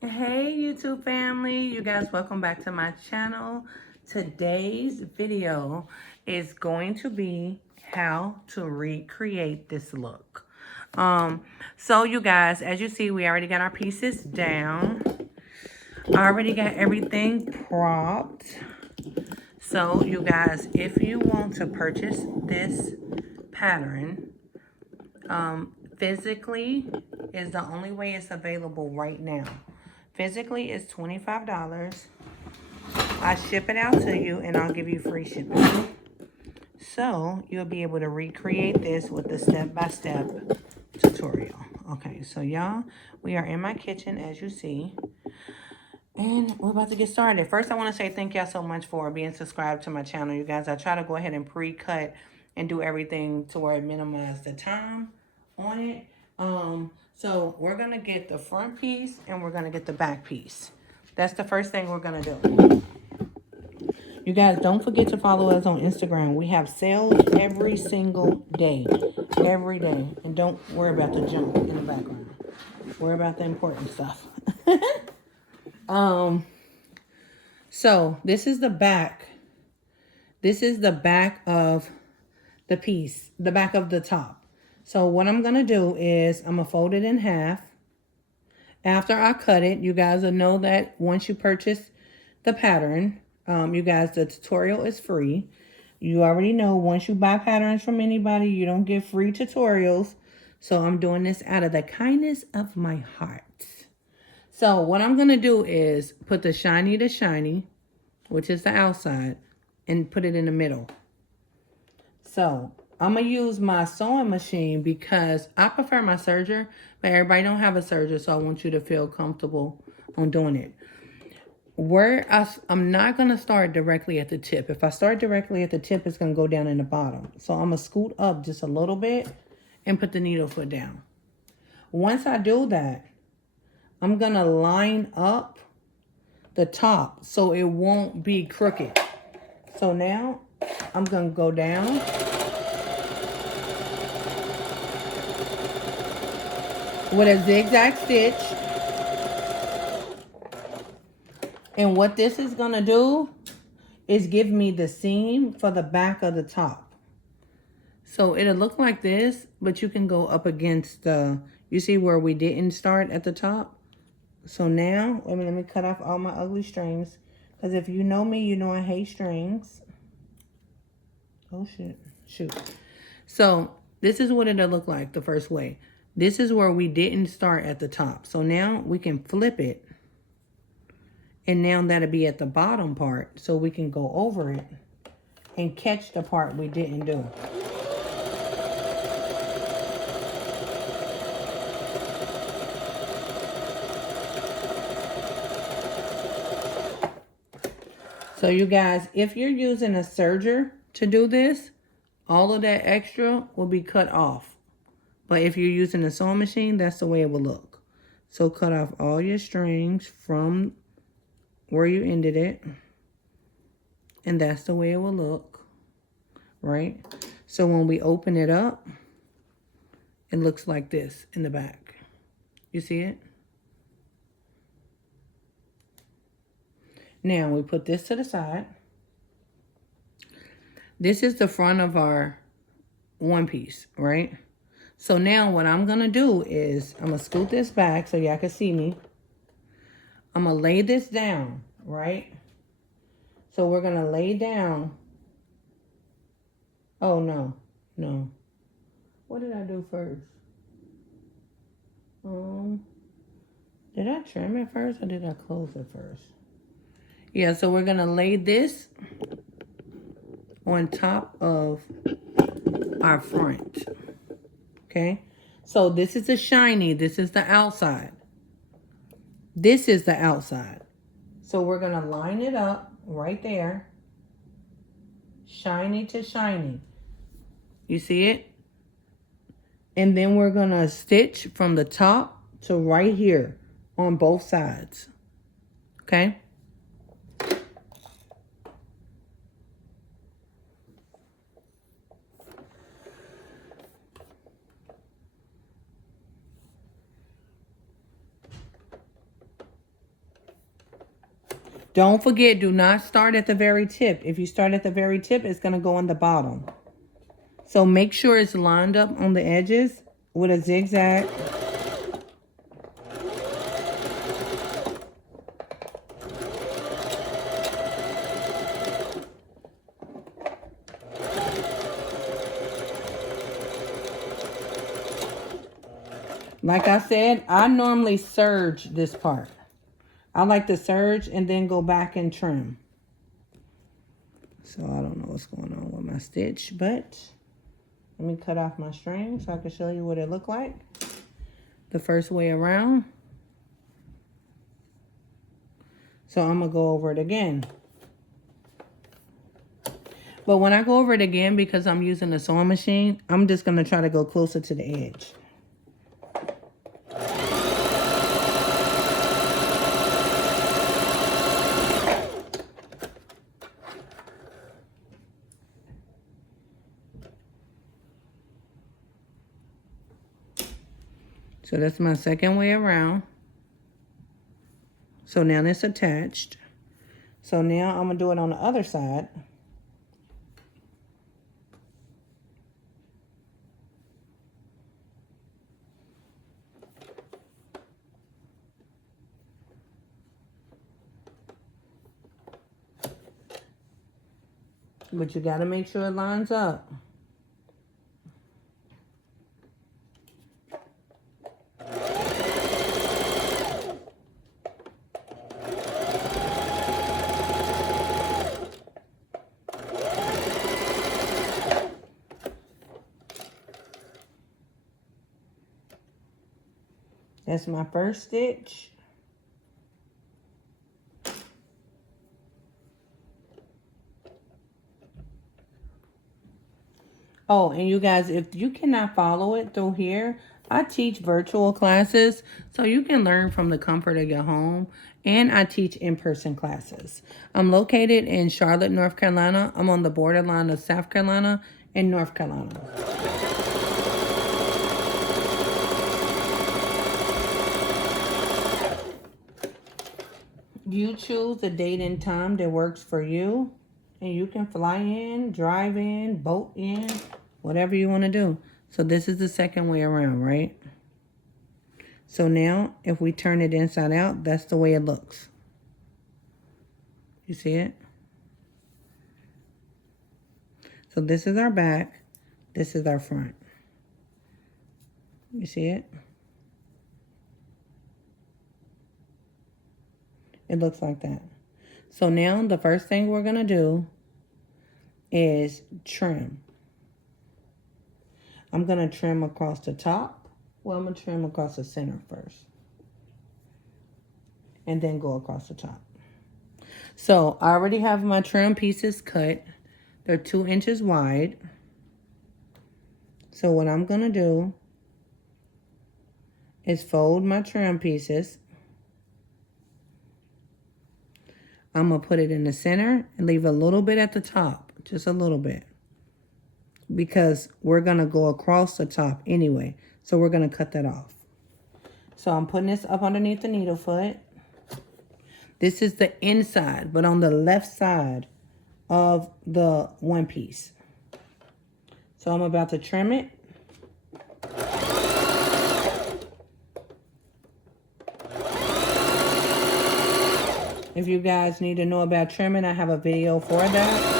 Hey YouTube family, you guys, welcome back to my channel. Today's video is going to be how to recreate this look. So you guys, as you see, we already got our pieces down. I already got everything propped. So you guys, if you want to purchase this pattern, physically is the only way it's available right now. Physically is $25. I ship it out to you and I'll give you free shipping. So you'll be able to recreate this with the step-by-step tutorial. Okay, so y'all, we are in my kitchen as you see. And we're about to get started. First, I want to say thank y'all so much for being subscribed to my channel, you guys. I try to go ahead and pre-cut and do everything to where it minimizes the time on it. So we're going to get the front piece and we're going to get the back piece. That's the first thing we're going to do. You guys, don't forget to follow us on Instagram. We have sales every single day. Every day. And don't worry about the junk in the background. Worry about the important stuff. So this is the back. This is the back of the piece. The back of the top. So what I'm going to do is I'm going to fold it in half. After I cut it, you guys will know that once you purchase the pattern, you guys, the tutorial is free. You already know once you buy patterns from anybody, you don't get free tutorials. So I'm doing this out of the kindness of my heart. So what I'm going to do is put the shiny to shiny, which is the outside, and put it in the middle. So I'm going to use my sewing machine because I prefer my serger, but everybody don't have a serger, so I want you to feel comfortable on doing it. I'm not going to start directly at the tip. If I start directly at the tip, it's going to go down in the bottom. So I'm going to scoot up just a little bit and put the needle foot down. Once I do that, I'm going to line up the top so it won't be crooked. So now I'm going to go down. With a zigzag stitch. And what this is going to do is give me the seam for the back of the top. So it'll look like this, but you can go up against the, you see where we didn't start at the top? So now, let me cut off all my ugly strings. Because if you know me, you know I hate strings. Oh, shit. Shoot. So this is what it'll look like the first way. This is where we didn't start at the top. So now we can flip it. And now that'll be at the bottom part. So we can go over it and catch the part we didn't do. So you guys, if you're using a serger to do this, all of that extra will be cut off. But if you're using a sewing machine, that's the way it will look. So cut off all your strings from where you ended it. And that's the way it will look, right? So when we open it up, it looks like this in the back. You see it? Now we put this to the side. This is the front of our one piece, right? So now what I'm going to do is I'm going to scoot this back so y'all can see me. I'm going to lay this down, right? So we're going to lay down. Oh, no. No. What did I do first? Did I trim it first or did I close it first? Yeah, so we're going to lay this on top of our front. Okay? So this is the shiny. This is the outside. This is the outside. So we're going to line it up right there. Shiny to shiny. You see it? And then we're going to stitch from the top to right here on both sides. Okay? Don't forget, do not start at the very tip. If you start at the very tip, it's going to go on the bottom. So make sure it's lined up on the edges with a zigzag. Like I said, I normally serge this part. I like to serge and then go back and trim. So I don't know what's going on with my stitch, but let me cut off my string so I can show you what it looked like the first way around. So I'm going to go over it again. But when I go over it again, because I'm using the sewing machine, I'm just going to try to go closer to the edge. So that's my second way around. So now it's attached. So now I'm going to do it on the other side. But you got to make sure it lines up. That's my first stitch. Oh, and you guys, if you cannot follow it through here, I teach virtual classes, so you can learn from the comfort of your home, and I teach in-person classes. I'm located in Charlotte, North Carolina. I'm on the borderline of South Carolina and North Carolina. You choose the date and time that works for you, and you can fly in, drive in, boat in, whatever you want to do. So this is the second way around, right? So now, if we turn it inside out, that's the way it looks. You see it? So this is our back. This is our front. You see it? It looks like that. So now the first thing we're going to do is trim. I'm going to trim across the top. Well, I'm going to trim across the center first. And then go across the top. So I already have my trim pieces cut. They're 2 inches wide. So what I'm going to do is fold my trim pieces. I'm going to put it in the center and leave a little bit at the top. Just a little bit. Because we're going to go across the top anyway. So we're going to cut that off. So I'm putting this up underneath the needle foot. This is the inside, but on the left side of the one piece. So I'm about to trim it. If you guys need to know about trimming, I have a video for that.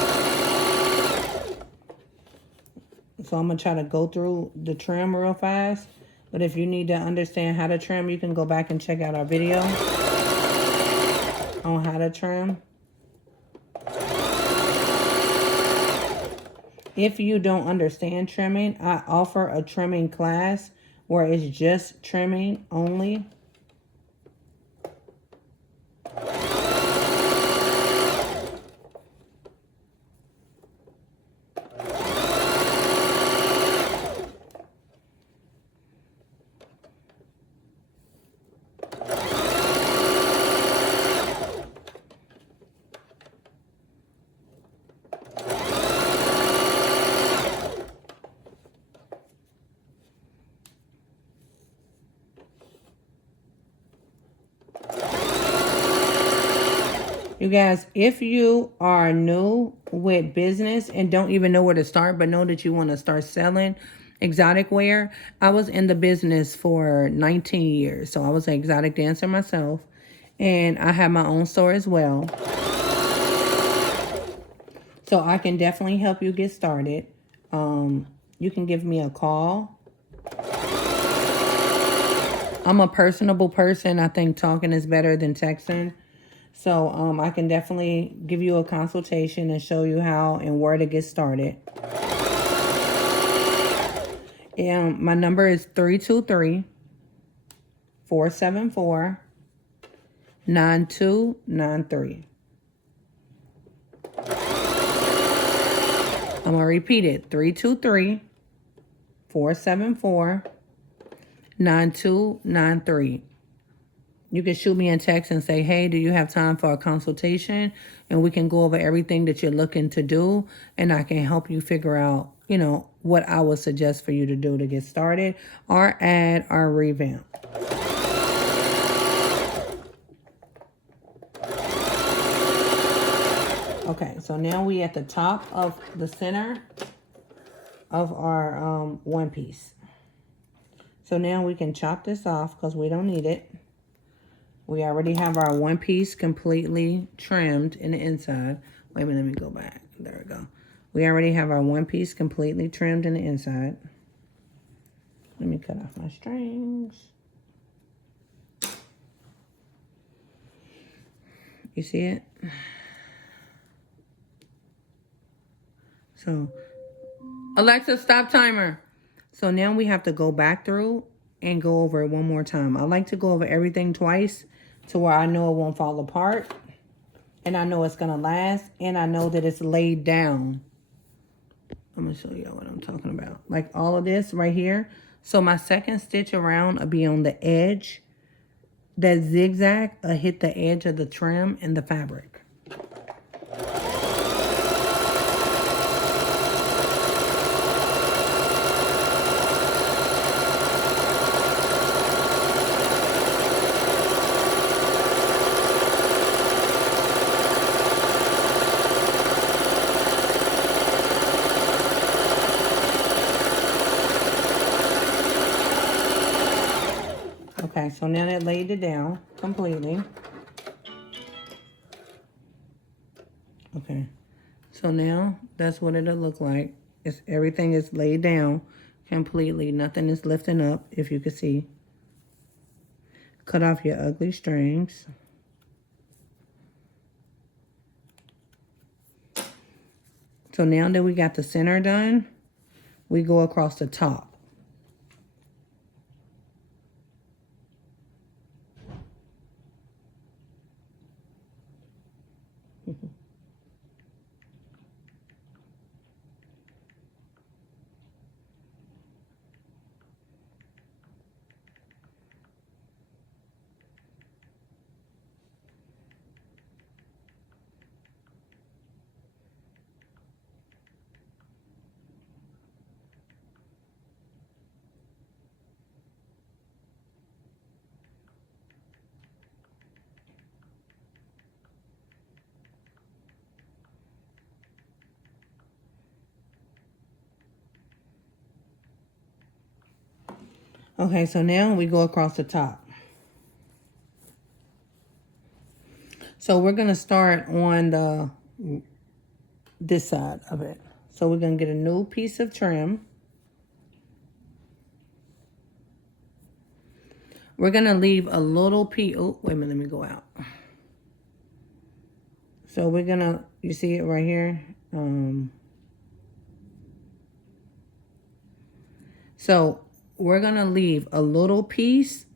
So I'm going to try to go through the trim real fast. But if you need to understand how to trim, you can go back and check out our video on how to trim. If you don't understand trimming, I offer a trimming class where it's just trimming only. You guys, if you are new with business and don't even know where to start, but know that you want to start selling exotic wear, I was in the business for 19 years. So I was an exotic dancer myself, and I have my own store as well. So I can definitely help you get started. You can give me a call. I'm a personable person. I think talking is better than texting. So I can definitely give you a consultation and show you how and where to get started. And my number is 323-474-9293. I'm going to repeat it. 323-474-9293. You can shoot me a text and say, hey, do you have time for a consultation? And we can go over everything that you're looking to do. And I can help you figure out, you know, what I would suggest for you to do to get started or add or revamp. Okay, so now we at the top of the center of our one piece. So now we can chop this off because we don't need it. We already have our one piece completely trimmed in the inside. Wait a minute, let me go back. There we go. We already have our one piece completely trimmed in the inside. Let me cut off my strings. You see it? So, Alexa, stop timer. So now we have to go back through and go over it one more time. I like to go over everything twice to where I know it won't fall apart. And I know it's going to last. And I know that it's laid down. I'm going to show you what I'm talking about. Like all of this right here. So my second stitch around will be on the edge. That zigzag will hit the edge of the trim and the fabric. Okay, so now that laid it down completely. Okay, so now that's what it'll look like. Everything is laid down completely. Nothing is lifting up, if you can see. Cut off your ugly strings. So now that we got the center done, we go across the top. Okay, so now we go across the top. So we're going to start on this side of it. So we're going to get a new piece of trim. We're going to leave a little piece. Oh, wait a minute, let me go out. So we're going to, you see it right here? So we're going to leave a little piece.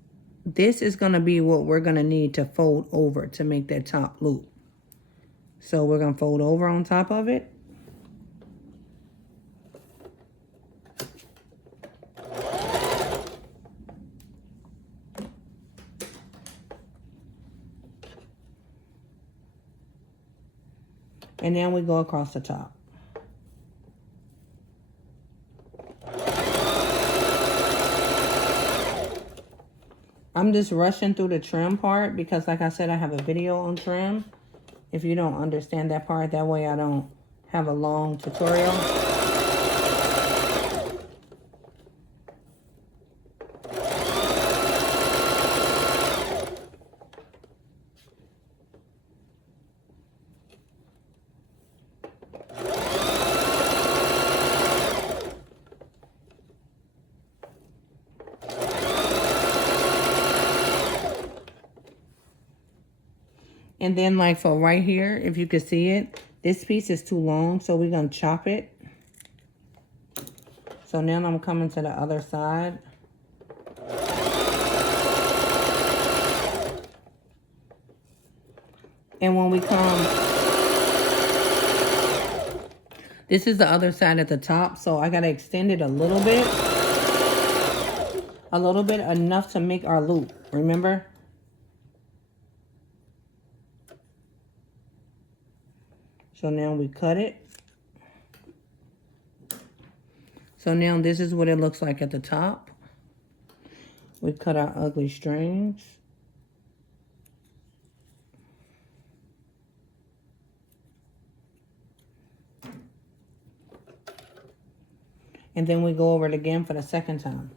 This is going to be what we're going to need to fold over to make that top loop. So we're going to fold over on top of it. And then we go across the top. I'm just rushing through the trim part because, like I said, I have a video on trim. if you don't understand that part. That way I don't have a long tutorial. And then like for right here, if you can see it, this piece is too long, so we're going to chop it. So now I'm coming to the other side. And when we come, this is the other side at the top, so I got to extend it a little bit. A little bit, enough to make our loop, remember? So now we cut it. So now this is what it looks like at the top. We cut our ugly strings. And then we go over it again for the second time.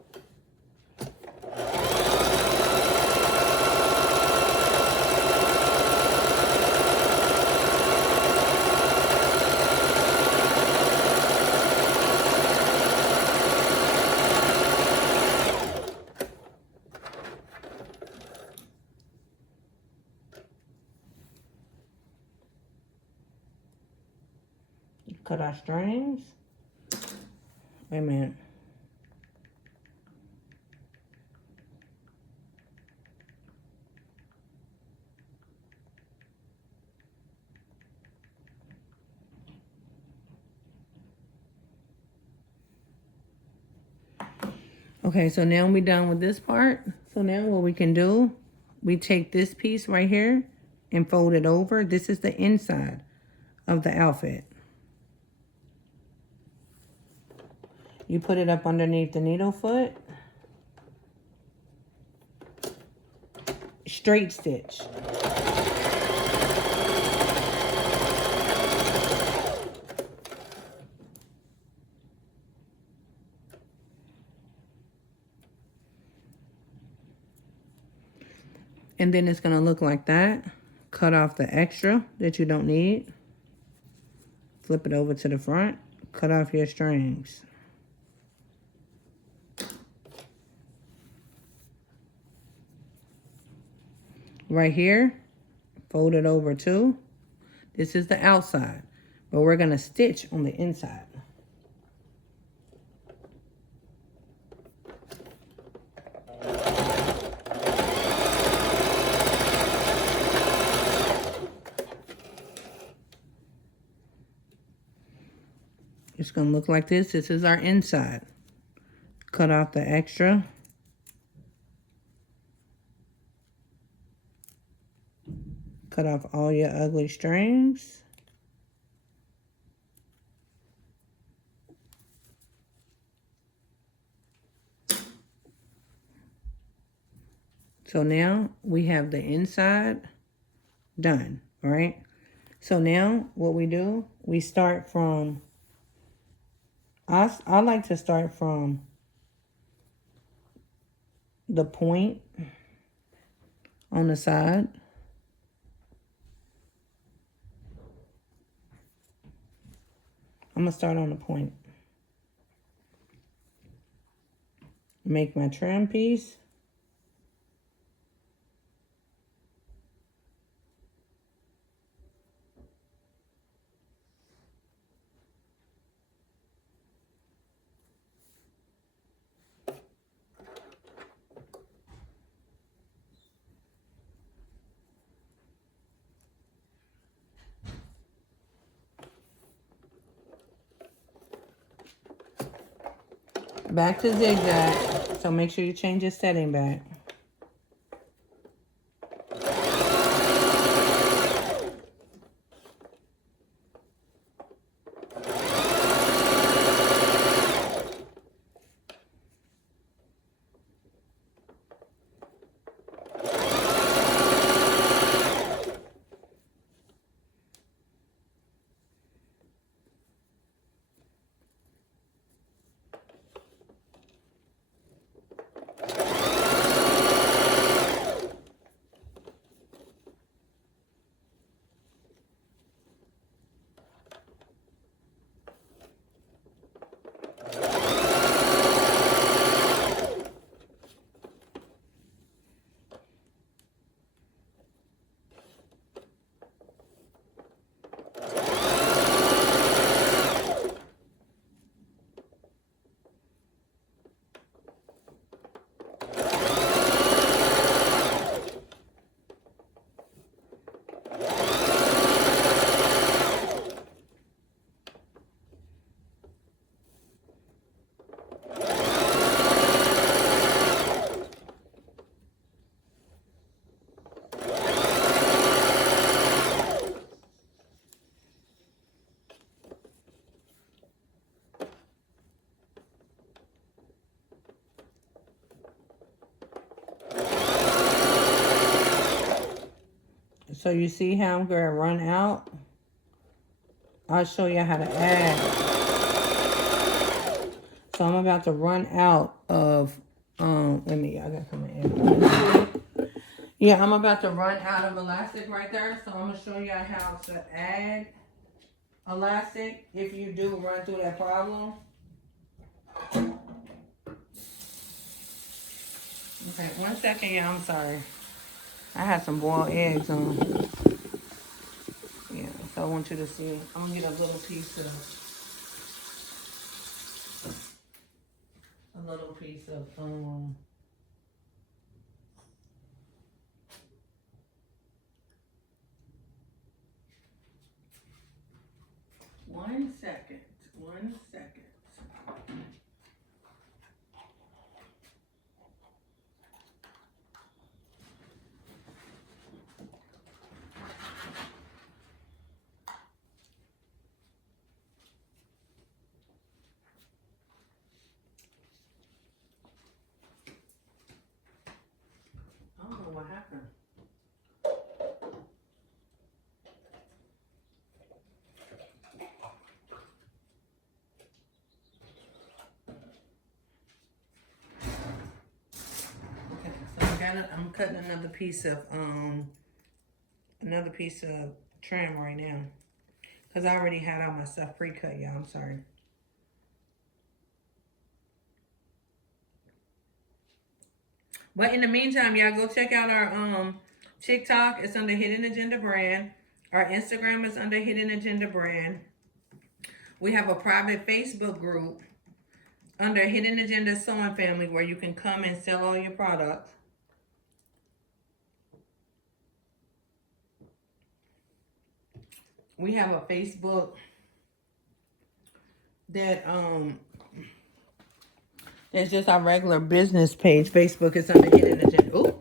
Cut our strings. Wait a minute. Okay, so now we're done with this part. So now what we can do, we take this piece right here and fold it over. This is the inside of the outfit. You put it up underneath the needle foot. Straight stitch. And then it's going to look like that. Cut off the extra that you don't need. Flip it over to the front. Cut off your strings. Right here, fold it over too. This is the outside, but we're going to stitch on the inside. It's going to look like this. This is our inside. Cut off the extra. Cut off all your ugly strings. So now we have the inside done, all right? So now what we do, we start from, I like to start from the point on the side. I'm going to start on the point. Make my trim piece. Back to zigzag, so make sure you change your setting back. So you see how I'm going to run out? I'll show you how to add. So I'm about to run out of, let me, I got some in. Yeah, I'm about to run out of elastic right there. So I'm going to show you how to add elastic if you do run through that problem. Okay, 1 second, yeah, I'm sorry. I had some boiled eggs on. Yeah, so I want you to see. I'm gonna get a little piece of 1 second. 1 second. I don't know what happened. Okay, so I'm cutting another piece of trim right now. Cause I already had all my stuff pre-cut, y'all. I'm sorry. But in the meantime, y'all go check out our TikTok. It's under Hidden Agenda Brand. Our Instagram is under Hidden Agenda Brand. We have a private Facebook group under Hidden Agenda Sewing Family where you can come and sell all your products. We have a Facebook that it's just our regular business page. Facebook is under Hidden Agenda. Ooh,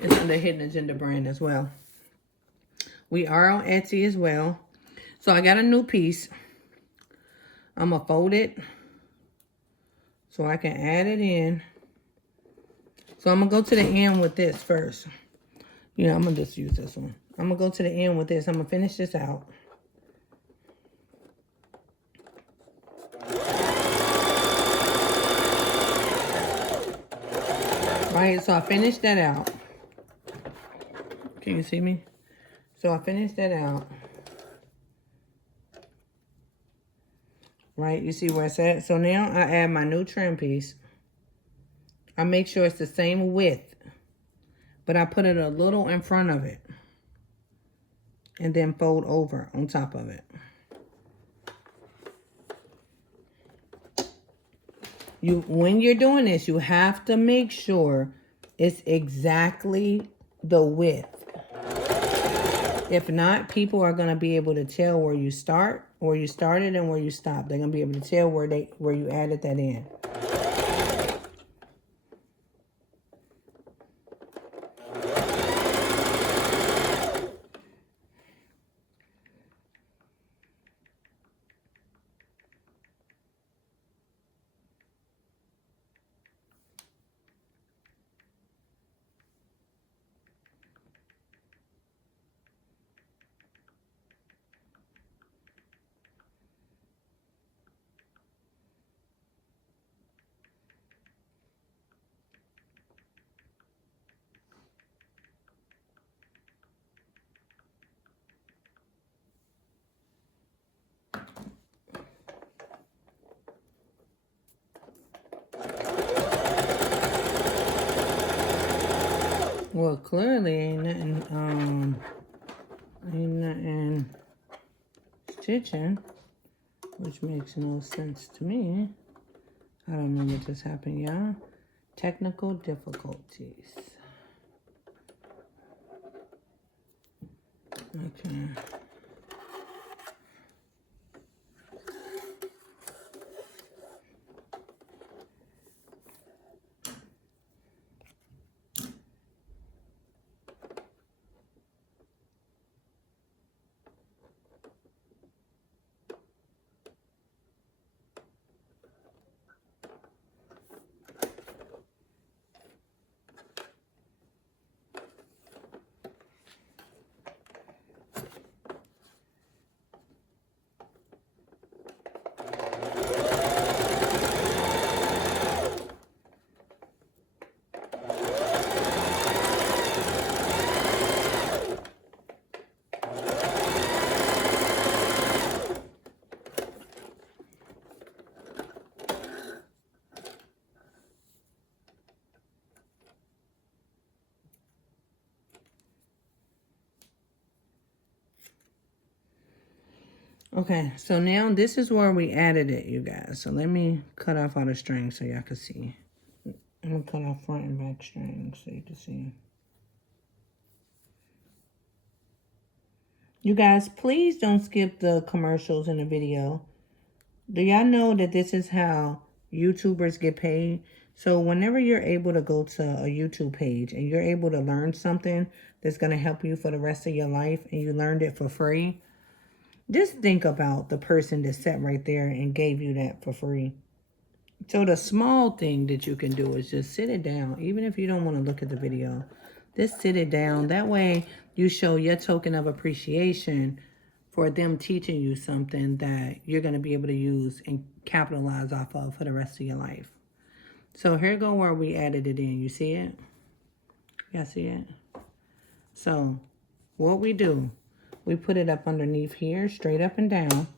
it's under Hidden Agenda Brand as well. We are on Etsy as well. So I got a new piece. I'm gonna fold it so I can add it in. So I'm gonna go to the end with this first. Yeah, I'm gonna just use this one. I'm gonna go to the end with this. I'm gonna finish this out. Right, so I finished that out. Can you see me? So I finished that out. Right, you see where it's at? So now I add my new trim piece. I make sure it's the same width, but I put it a little in front of it. And then fold over on top of it. When you're doing this, you have to make sure it's exactly the width. If not, people are going to be able to tell where you started and where you stopped. They're going to be able to tell where you added that in. Well, clearly ain't nothing stitching, which makes no sense to me. I don't know what just happened, y'all. Technical difficulties. Okay. Okay, so now this is where we added it, you guys. So let me cut off all the strings so y'all can see. I'm gonna cut off front and back strings so you can see. You guys, please don't skip the commercials in the video. Do y'all know that this is how YouTubers get paid? So whenever you're able to go to a YouTube page and you're able to learn something that's going to help you for the rest of your life and you learned it for free, just think about the person that sat right there and gave you that for free. So the small thing that you can do is just sit it down. Even if you don't want to look at the video, just sit it down. That way you show your token of appreciation for them teaching you something that you're going to be able to use and capitalize off of for the rest of your life. So here go where we added it in. You see it? Y'all see it? So what we do, we put it up underneath here, straight up and down.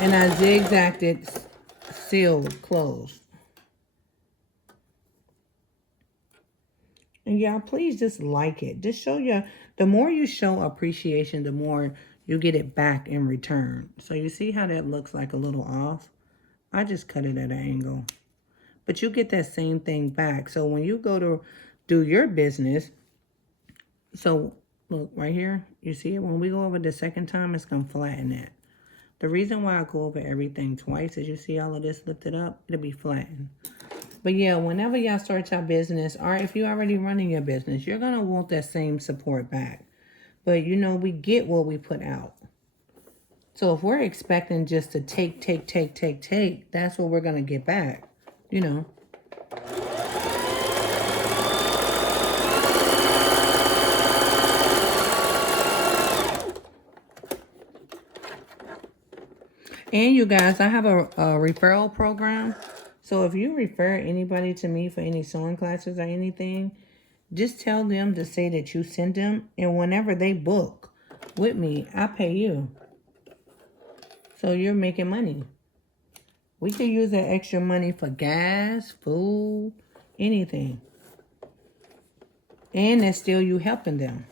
And I zigzagged it sealed closed. And y'all, please just like it. Just show the more you show appreciation, the more you get it back in return. So you see how that looks like a little off? I just cut it at an angle. But you get that same thing back. So when you go to do your business, so look right here, you see it? When we go over the second time, it's going to flatten that. The reason why I go over everything twice is you see all of this lifted up, it'll be flattened. But yeah, whenever y'all start your business, or if you're already running your business, you're going to want that same support back. But you know, we get what we put out. So if we're expecting just to take, that's what we're going to get back, you know. And you guys, I have a referral program. So if you refer anybody to me for any sewing classes or anything, just tell them to say that you sent them. And whenever they book with me, I pay you. So you're making money. We could use that extra money for gas, food, anything. And that's still you helping them.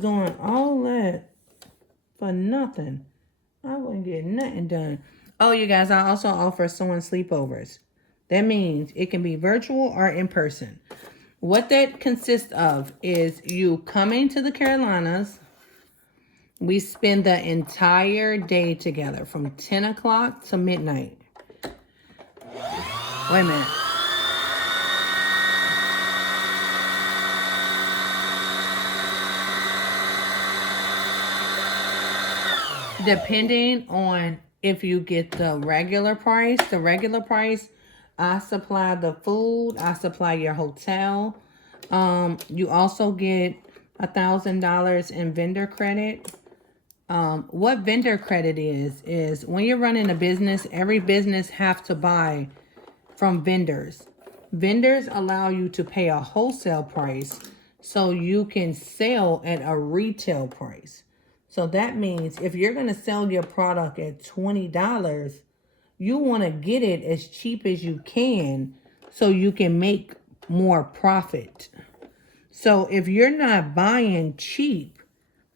Doing all that for nothing. I wouldn't get nothing done. Oh, you guys, I also offer sewing sleepovers. That means it can be virtual or in person. What that consists of is you coming to the Carolinas. We spend the entire day together from 10 o'clock to midnight. Wait a minute. Depending on if you get the regular price, I supply the food, I supply your hotel. You also get $1,000 in vendor credit. What vendor credit is when you're running a business, every business have to buy from vendors. Vendors allow you to pay a wholesale price so you can sell at a retail price. So that means if you're going to sell your product at $20, you want to get it as cheap as you can so you can make more profit. So if you're not buying cheap,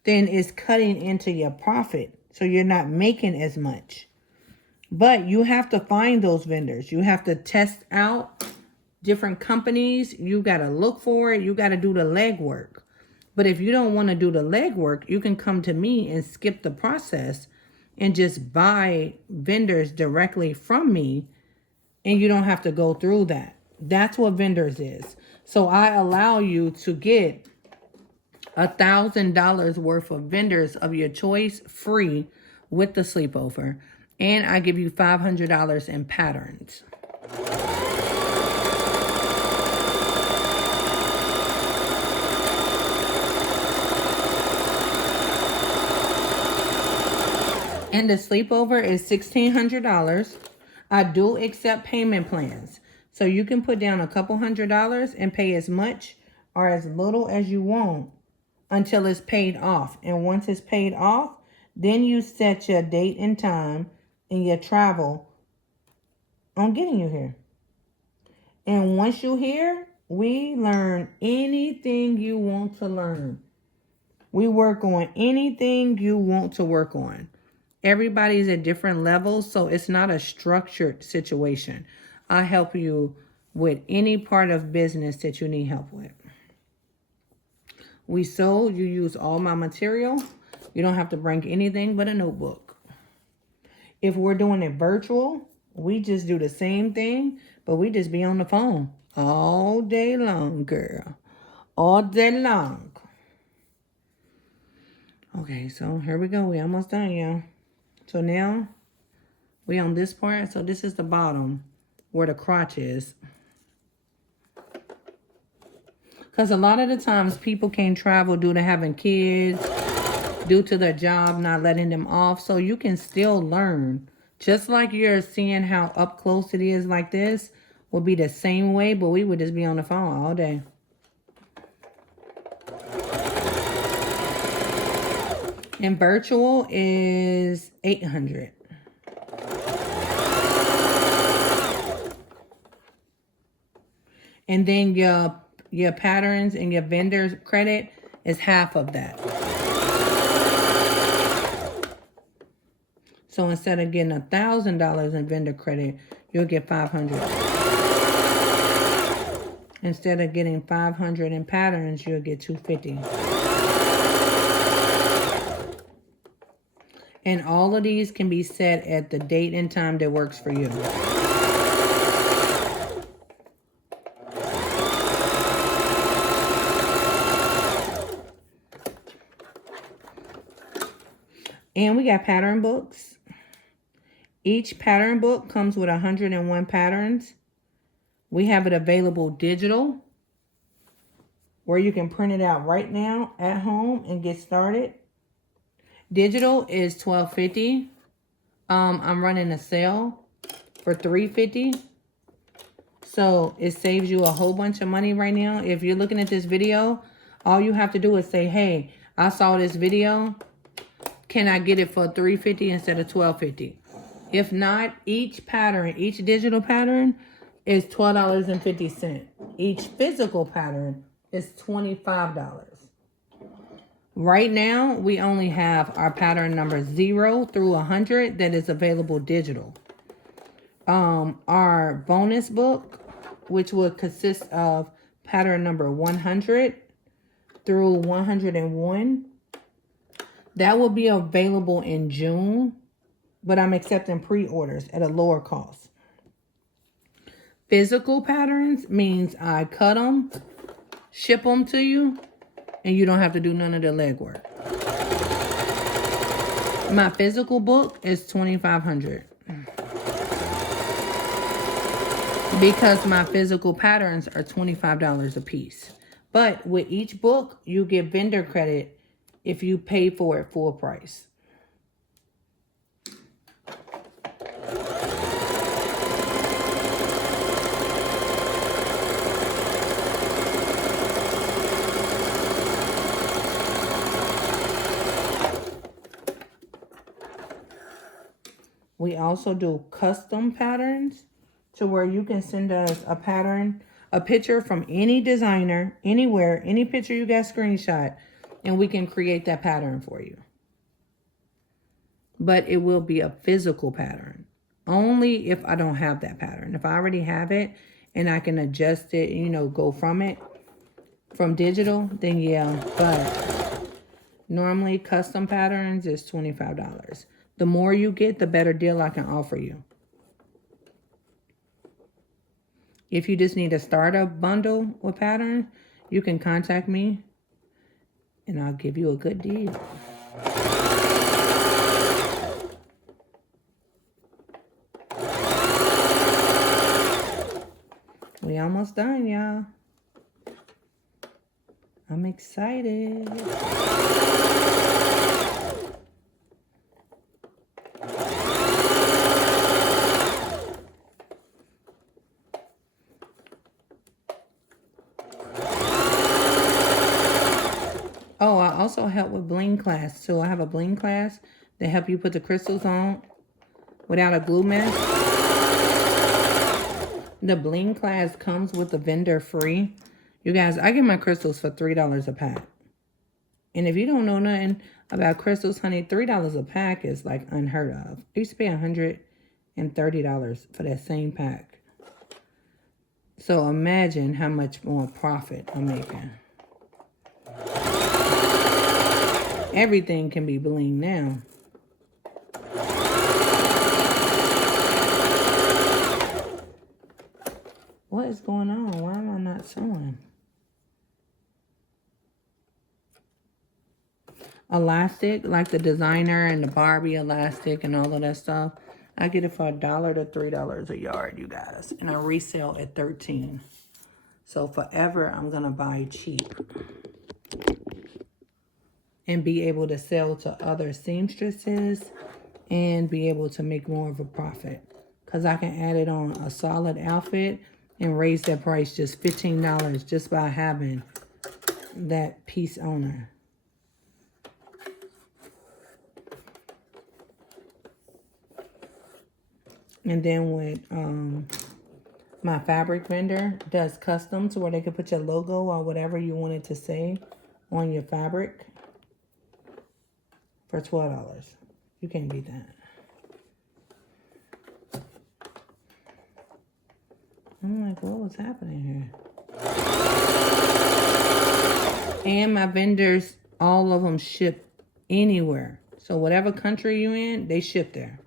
then it's cutting into your profit. So you're not making as much. But you have to find those vendors. You have to test out different companies. You got to look for it. You got to do the legwork. But if you don't want to do the legwork, you can come to me and skip the process and just buy vendors directly from me. And you don't have to go through that. That's what vendors is. So I allow you to get $1,000 worth of vendors of your choice free with the sleepover. And I give you $500 in patterns. And the sleepover is $1,600. I do accept payment plans. So you can put down a couple $100 and pay as much or as little as you want until it's paid off. And once it's paid off, then you set your date and time and your travel on getting you here. And once you're here, we learn anything you want to learn. We work on anything you want to work on. Everybody's at different levels, so it's not a structured situation. I help you with any part of business that you need help with. We sew, you use all my material. You don't have to bring anything but a notebook. If we're doing it virtual, we just do the same thing, but we just be on the phone all day long, girl. All day long. Okay, so here we go. We almost done, y'all. So now we on this part. So this is the bottom where the crotch is. Because a lot of the times people can't travel due to having kids, due to their job not letting them off. So you can still learn. Just like you're seeing how up close it is like this, will be the same way, but we would just be on the phone all day. And virtual is $800. And then your patterns and your vendor's credit is half of that. So instead of getting $1,000 in vendor credit, you'll get $500. Instead of getting $500 in patterns, you'll get $250. And all of these can be set at the date and time that works for you. And we got pattern books. Each pattern book comes with 101 patterns. We have it available digital, where you can print it out right now at home and get started. Digital is $12.50. I'm running a sale for $3.50. So it saves you a whole bunch of money right now. If you're looking at this video, all you have to do is say, hey, I saw this video. Can I get it for $3.50 instead of $12.50? If not, each pattern, each digital pattern is $12.50. Each physical pattern is $25. Right now, we only have our pattern number 0 through 100 that is available digital. Our bonus book, which will consist of pattern number 100 through 101, that will be available in June, but I'm accepting pre-orders at a lower cost. Physical patterns means I cut them, ship them to you, and you don't have to do none of the legwork. My physical book is $2,500. Because my physical patterns are $25 a piece. But with each book, you get vendor credit if you pay for it full price. We also do custom patterns, to where you can send us a pattern, a picture from any designer, anywhere, any picture you got screenshot, and we can create that pattern for you. But it will be a physical pattern, only if I don't have that pattern. If I already have it and I can adjust it, you know, go from it, from digital, then yeah. But normally custom patterns is $25. The more you get, the better deal I can offer you. If you just need a startup bundle with patterns, you can contact me and I'll give you a good deal. We almost done, y'all. I'm excited. also help with bling class. So I have a bling class that help you put the crystals on without a glue mess. The bling class comes with the vendor free. You guys, I get my crystals for $3 a pack. And if you don't know nothing about crystals, honey, $3 a pack is like unheard of. I used to pay $130 for that same pack. So imagine how much more profit I'm making. Everything can be bling now. What is going on? Why am I not sewing? Elastic, like the designer and the Barbie elastic and all of that stuff. I get it for $1 to $3 a yard, you guys. And I resell at $13. So forever, I'm going to buy cheap. And be able to sell to other seamstresses. And be able to make more of a profit. Because I can add it on a solid outfit. And raise that price just $15 just by having that piece on her. And then with my fabric vendor does custom to where they can put your logo or whatever you want it to say on your fabric for $12. You can't beat that. I'm like, what was happening here? And my vendors, all of them ship anywhere. So whatever country you're in, they ship there.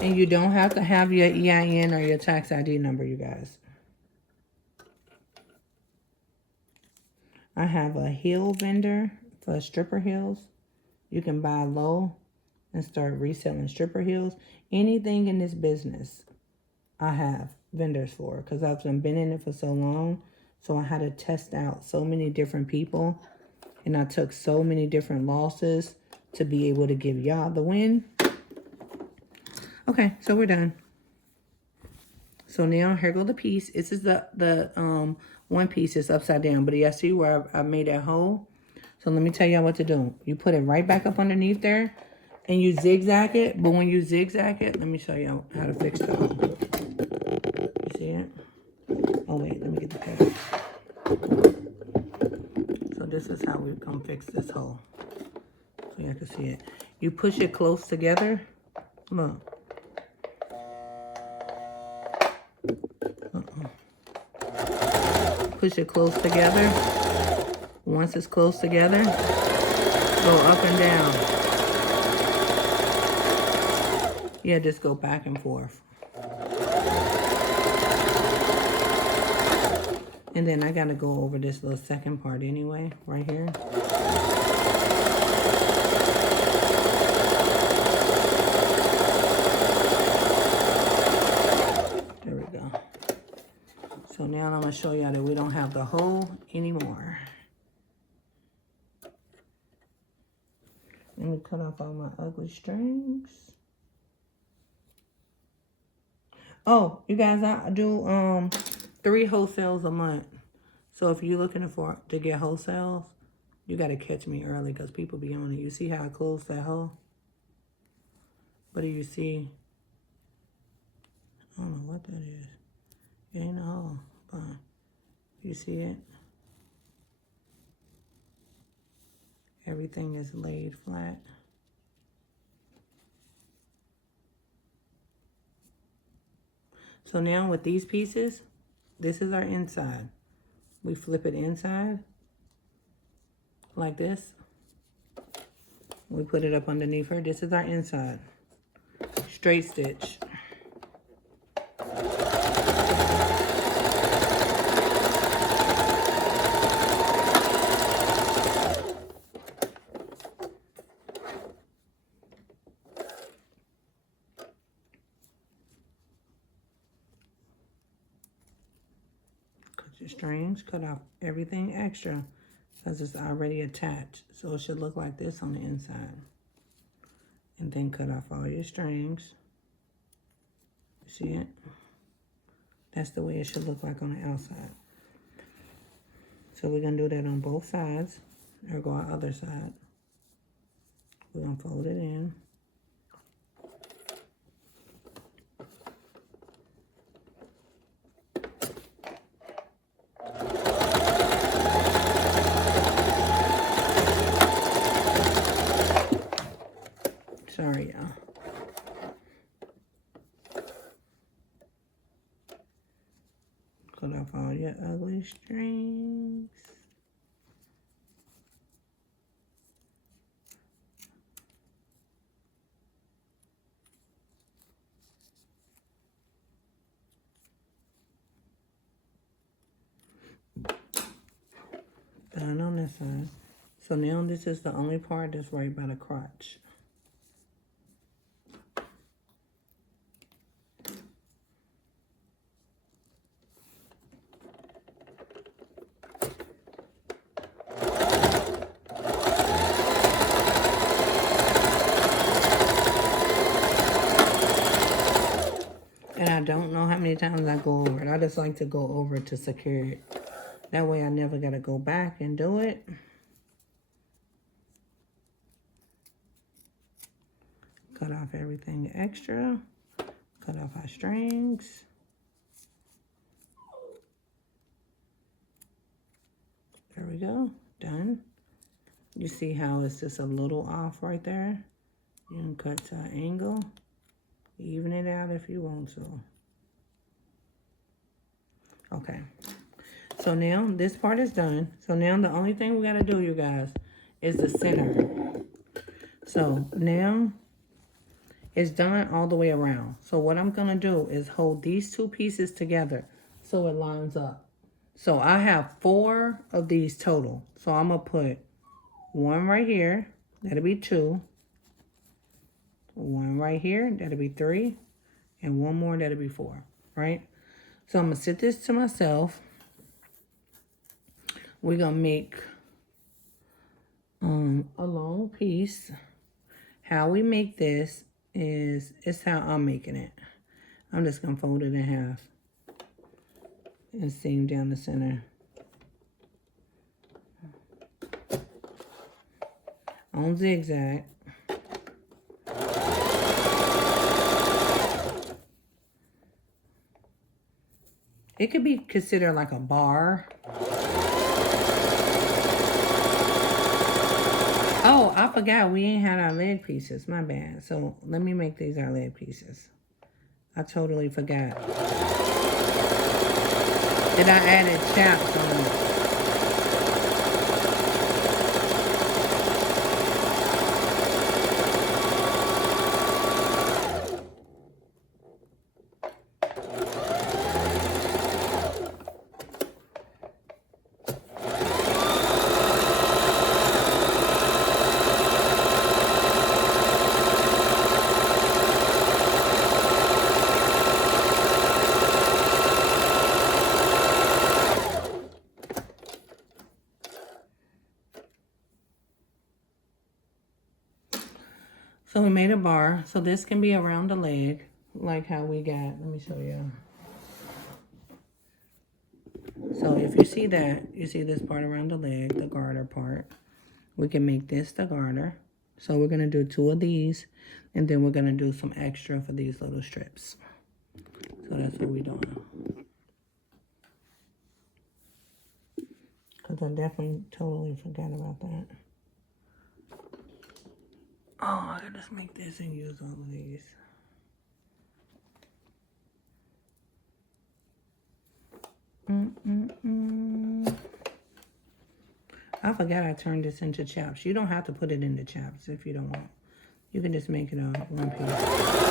And you don't have to have your EIN or your tax ID number, you guys. I have a heel vendor for stripper heels. You can buy low and start reselling stripper heels. Anything in this business, I have vendors for. Because I've been in it for so long. So I had to test out so many different people. And I took so many different losses to be able to give y'all the win. Okay, so we're done. So now here go the piece. This is the one piece that's upside down. But you see where I made that hole? So let me tell y'all what to do. You put it right back up underneath there. And you zigzag it. But when you zigzag it, let me show y'all how to fix the hole. You see it? Oh wait, let me get the peg. So this is how we come fix this hole. So y'all can see it. You push it close together. Look. Push it close together. Once it's close together, go up and down. Yeah, just go back and forth. And then I gotta go over this little second part anyway, right here. There we go. So now I'm gonna show y'all that we don't have the hole anymore. Let me cut off all my ugly strings. Oh, you guys, I do 3 wholesales a month. So if you're looking to get wholesales, you gotta catch me early because people be on it. You see how I closed that hole? What do you see? I don't know what that is. It ain't a hole. Fine. You see it? Everything is laid flat. So now with these pieces, this is our inside. We flip it inside like this. We put it up underneath her. This is our inside. Straight stitch. Your strings, cut off everything extra because it's already attached. So it should look like this on the inside. And then cut off all your strings. You see it? That's the way it should look like on the outside. So we're going to do that on both sides. Or go on the other side. We're going to fold it in. Sorry, y'all. Cut off all your ugly strings. Done on this side. So now this is the only part that's right by the crotch. And I don't know how many times I go over it. I just like to go over it to secure it. That way I never got to go back and do it. Cut off everything extra. Cut off our strings. There we go. Done. You see how it's just a little off right there? You can cut to an angle. Even it out if you want to. Okay. So now this part is done. So now the only thing we got to do, you guys, is the center. So now it's done all the way around. So what I'm going to do is hold these two pieces together so it lines up. So I have 4 of these total. So I'm going to put 1 right here. That'll be 2. 1 right here. That'll be 3. And 1 more. That'll be 4. Right? So I'm going to set this to myself. We're going to make a long piece. How we make this is, it's how I'm making it. I'm just going to fold it in half and seam down the center. On zigzag. It could be considered like a bar. Oh, I forgot we ain't had our leg pieces. My bad. So let me make these our leg pieces. I totally forgot. And I added chaps on it. So we made a bar. So this can be around the leg, like how we got. Let me show you. So if you see that, you see this part around the leg, the garter part. We can make this the garter. So we're going to do 2 of these, and then we're going to do some extra for these little strips. So that's what we're doing. Because I definitely totally forgot about that. Oh, I gotta just make this and use all of these. I forgot I turned this into chaps. You don't have to put it into chaps if you don't want. You can just make it a one piece.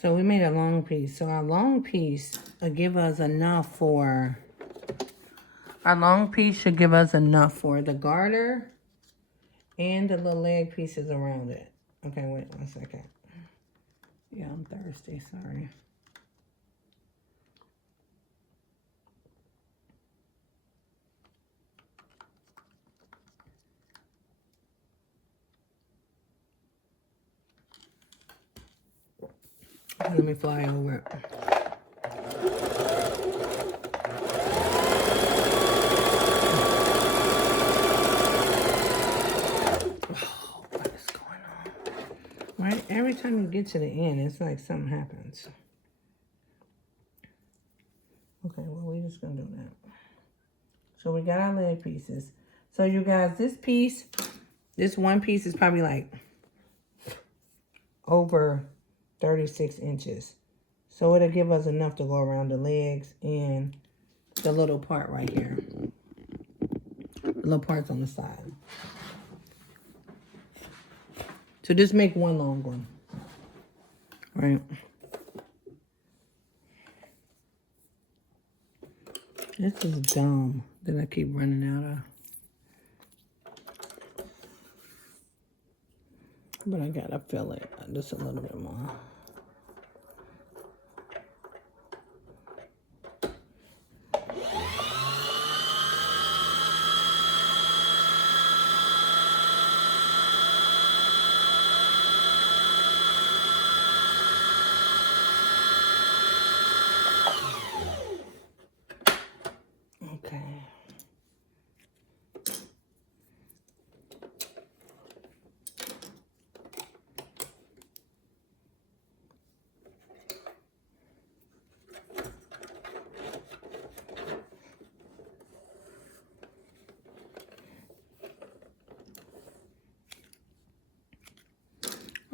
So we made a long piece. So our long piece will give us enough for... Our long piece should give us enough for the garter and the little leg pieces around it. Okay, wait 1 second. Yeah, I'm thirsty, sorry. Let me fly over it. Oh, what is going on? Right? Every time you get to the end, it's like something happens. Okay, well, we're just going to do that. So we got our leg pieces. So you guys, this one piece is probably like over 36 inches. So it'll give us enough to go around the legs and the little part right here. The little parts on the side. So just make one long one. Right? This is dumb that I keep running out of. But I gotta fill it just a little bit more. Okay.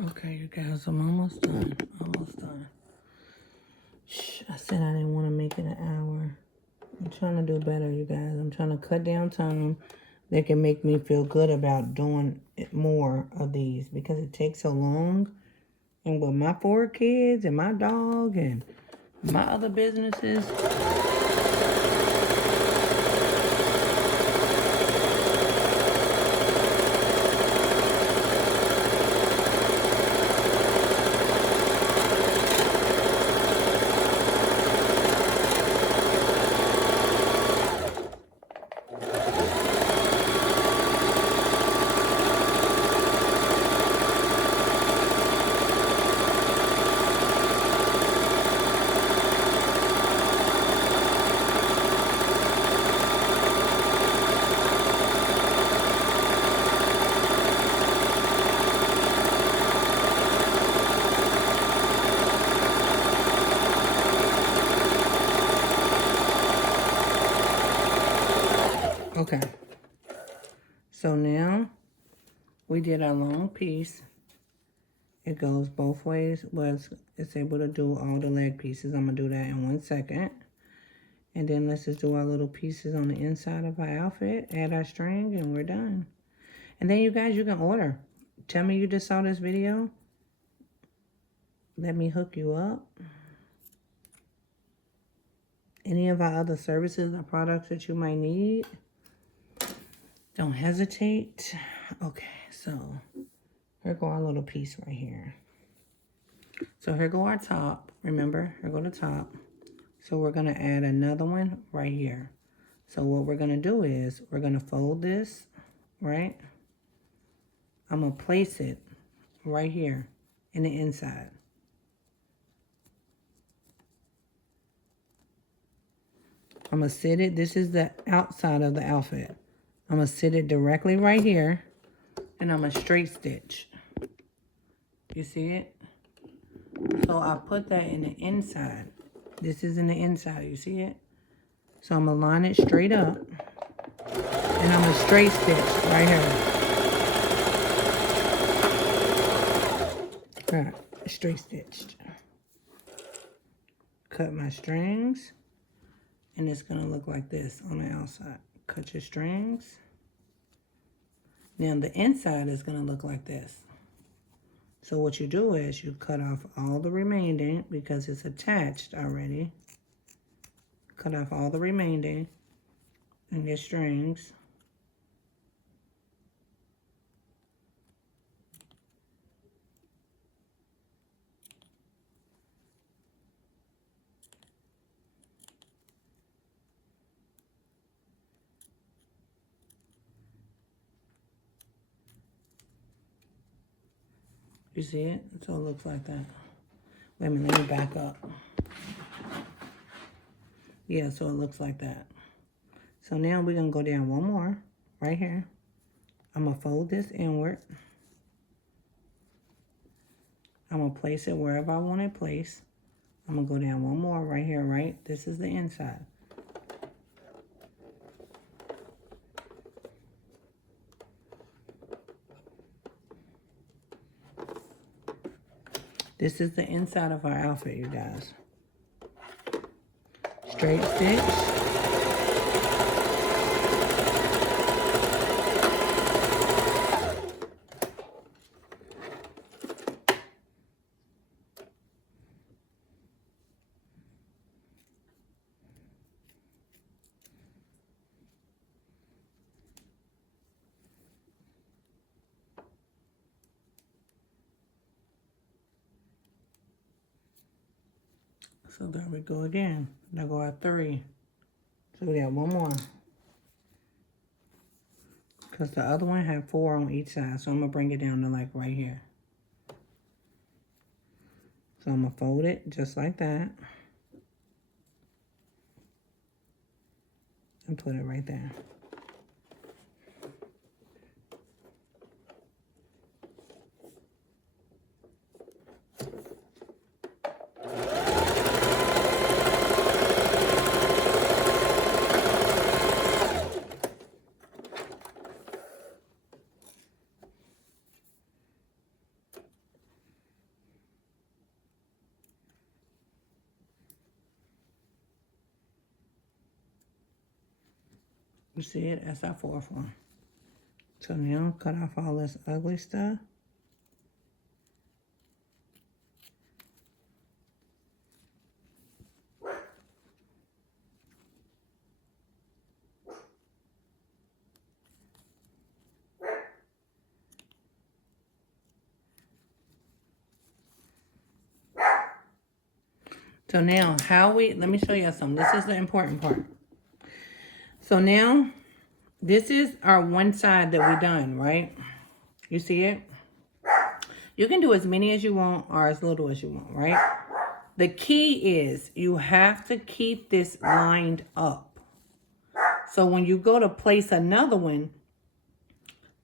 Okay, you guys, I'm almost done. Almost done. Shh, I said I didn't want to make it an hour. I'm trying to do better, you guys. I'm trying to cut down time that can make me feel good about doing more of these because it takes so long. And with my 4 kids and my dog and my other businesses. Okay. So now we did our long piece. It goes both ways. Well, it's able to do all the leg pieces. I'm going to do that in 1 second. And then let's just do our little pieces on the inside of our outfit. Add our string and we're done. And then you guys, you can order. Tell me you just saw this video. Let me hook you up. Any of our other services or products that you might need. Don't hesitate. Okay, so here go our little piece right here. So here go our top. Remember, here go the top. So we're going to add another one right here. So what we're going to do is we're going to fold this, right? I'm going to place it right here in the inside. I'm going to sit it. This is the outside of the outfit. I'm going to sit it directly right here. And I'm going to straight stitch. You see it? So I put that in the inside. This is in the inside. You see it? So I'm going to line it straight up. And I'm going to straight stitch right here. Right. Straight stitched. Cut my strings. And it's going to look like this on the outside. Cut your strings. Now the inside is going to look like this. So what you do is you cut off all the remaining because it's attached already. Cut off all the remaining in your strings. You see it? So it looks like that. Wait a minute, let me back up. Yeah, so it looks like that. So now we're going to go down one more right here. I'm going to fold this inward. I'm going to place it wherever I want it placed. I'm going to go down one more right here, right? This is the inside. This is the inside of our outfit, you guys. Straight stitch. So there we go again. Now go at 3. So we got one more. Because the other one had 4 on each side. So I'm going to bring it down to like right here. So I'm going to fold it just like that. And put it right there. You see it? That's our 4th one. So now cut off all this ugly stuff. So now let me show you something. This is the important part. So now, this is our one side that we done, right? You see it? You can do as many as you want or as little as you want, right? The key is you have to keep this lined up. So when you go to place another one,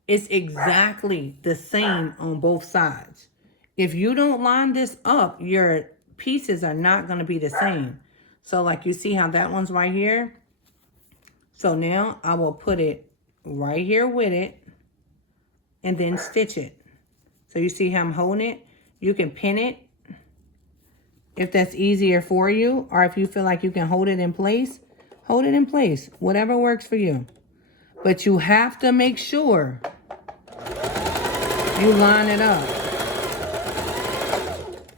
it's exactly the same on both sides. If you don't line this up, your pieces are not going to be the same. So like you see how that one's right here? So now I will put it right here with it and then stitch it. So you see how I'm holding it? You can pin it if that's easier for you, or if you feel like you can hold it in place, hold it in place. Whatever works for you. But you have to make sure you line it up.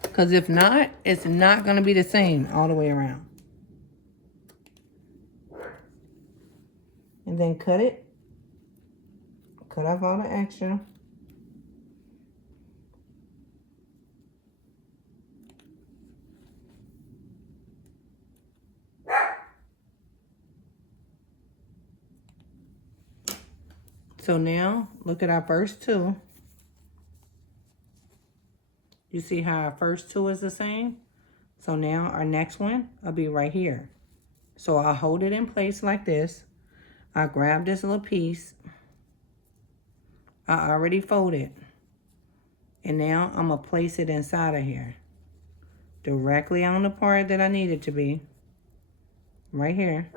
Because if not, it's not going to be the same all the way around. And then cut it. Cut off all the extra. So now, look at our first 2. You see how our first 2 is the same? So now our next one will be right here. So I'll hold it in place like this. I'll grab this little piece. I already folded. And now I'm going to place it inside of here. Directly on the part that I need it to be. Right here.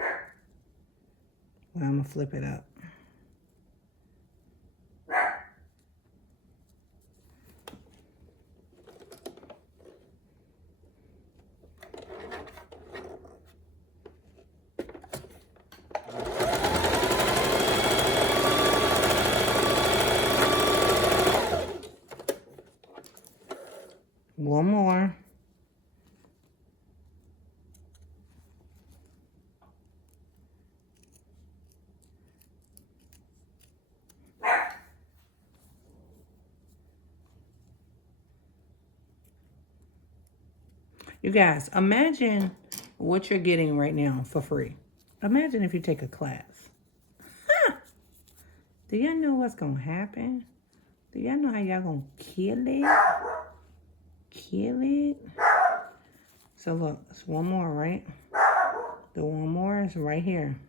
Well, I'm going to flip it up. One more. You guys, imagine what you're getting right now for free. Imagine if you take a class. Huh. Do y'all know what's going to happen? Do y'all know how y'all going to kill it? Kill it? So look, it's one more, right? The one more is right here.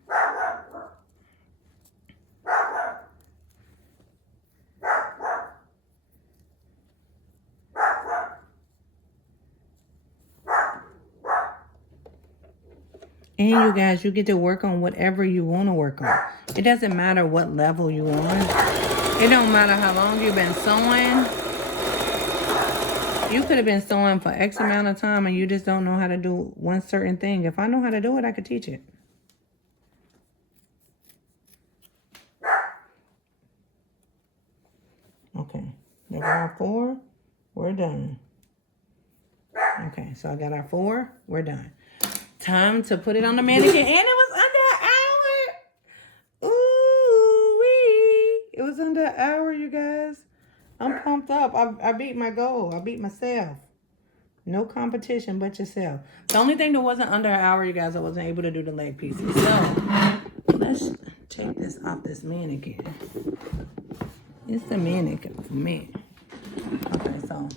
And you guys, you get to work on whatever you want to work on. It doesn't matter what level you're on. It don't matter how long you've been sewing. You could have been sewing for X amount of time and you just don't know how to do one certain thing. If I know how to do it, I could teach it. Okay, there got our 4. We're done. Okay, so I got our 4. We're done. Time to put it on the mannequin. And it was under an hour. Ooh-wee. It was under an hour, you guys. I'm pumped up. I beat my goal. I beat myself. No competition but yourself. The only thing that wasn't under an hour, you guys, I wasn't able to do the leg pieces. So, let's take this off this mannequin. It's the mannequin for me. Okay, so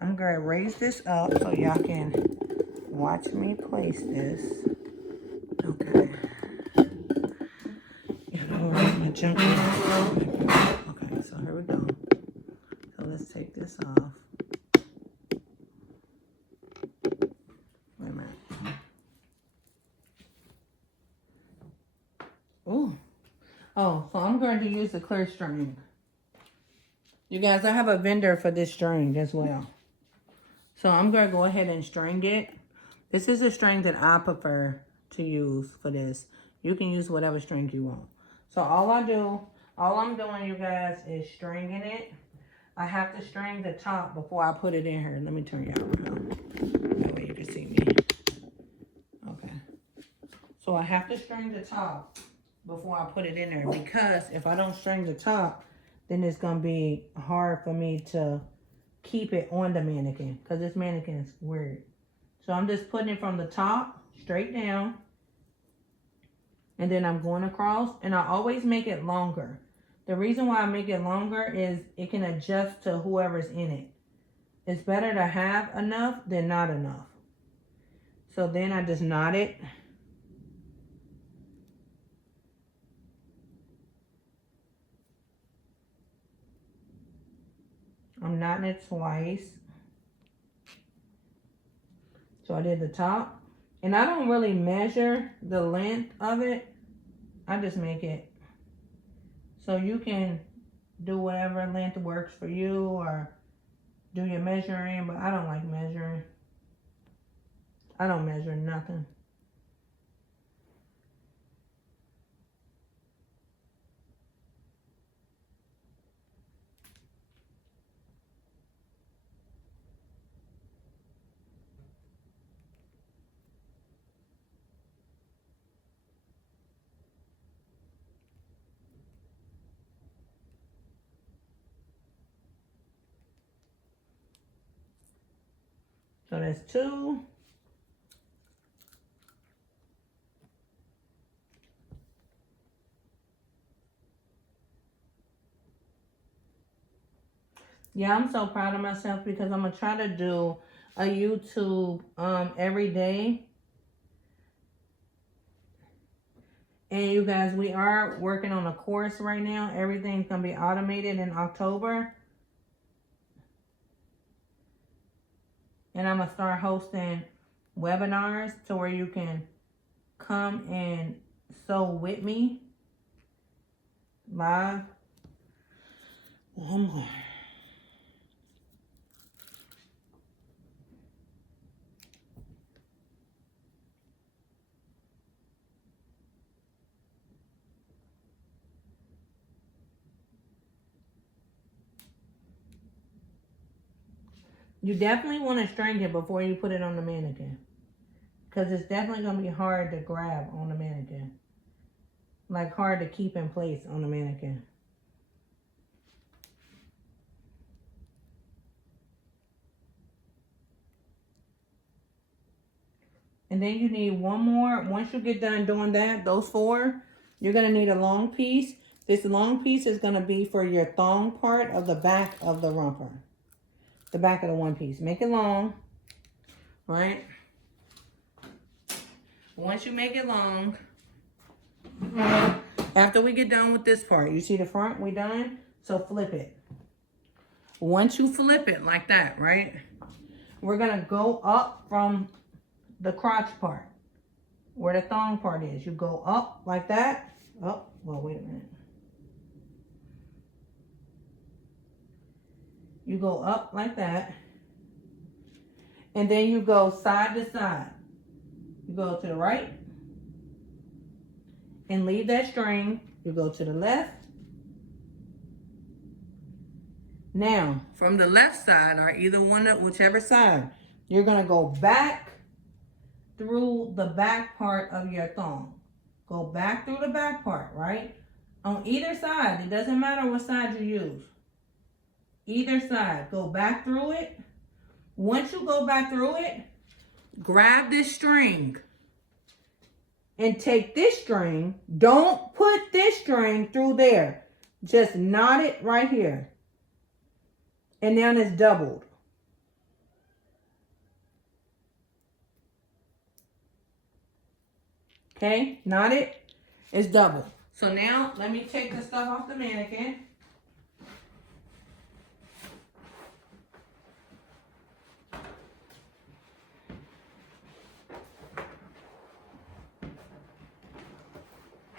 I'm going to raise this up so y'all can watch me place this. Okay. My junk. Okay, so here we go. So let's take this off. Wait a minute. Ooh. Oh, so I'm going to use the clear string. You guys, I have a vendor for this string as well. So I'm going to go ahead and string it. This is a string that I prefer to use for this. You can use whatever string you want. So all I'm doing, you guys, is stringing it. I have to string the top before I put it in here. Let me turn y'all around. That way you can see me. Okay. So I have to string the top before I put it in there. Because if I don't string the top, then it's going to be hard for me to keep it on the mannequin. Because this mannequin is weird. So I'm just putting it from the top straight down. And then I'm going across. And I always make it longer. The reason why I make it longer is it can adjust to whoever's in it. It's better to have enough than not enough. So then I just knot it. I'm knotting it twice. So I did the top. And I don't really measure the length of it. I just make it. So you can do whatever length works for you or do your measuring, but I don't like measuring. I don't measure nothing. So that's 2. Yeah, I'm so proud of myself because I'm going to try to do a YouTube every day. And you guys, we are working on a course right now. Everything's going to be automated in October. And I'm going to start hosting webinars to where you can come and sew with me live. One more. You definitely want to string it before you put it on the mannequin. Because it's definitely going to be hard to grab on the mannequin. Like hard to keep in place on the mannequin. And then you need one more. Once you get done doing that, those 4, you're going to need a long piece. This long piece is going to be for your thong part of the back of the romper. The back of the one piece. Make it long. Right? Once you make it long, after we get done with this part, you see the front, we done? So flip it. Once you flip it like that, right? We're going to go up from the crotch part, where the thong part is. You go up like that. Oh, well, wait a minute. You go up like that. And then you go side to side. You go to the right. And leave that string. You go to the left. Now, from the left side, or either one of whichever side, you're going to go back through the back part of your thong. Go back through the back part, right? On either side, it doesn't matter what side you use. Either side, go back through it. Once you go back through it, grab this string and take this string. Don't put this string through there. Just knot it right here. And now it's doubled. Okay, knot it. It's double. So now, let me take the stuff off the mannequin.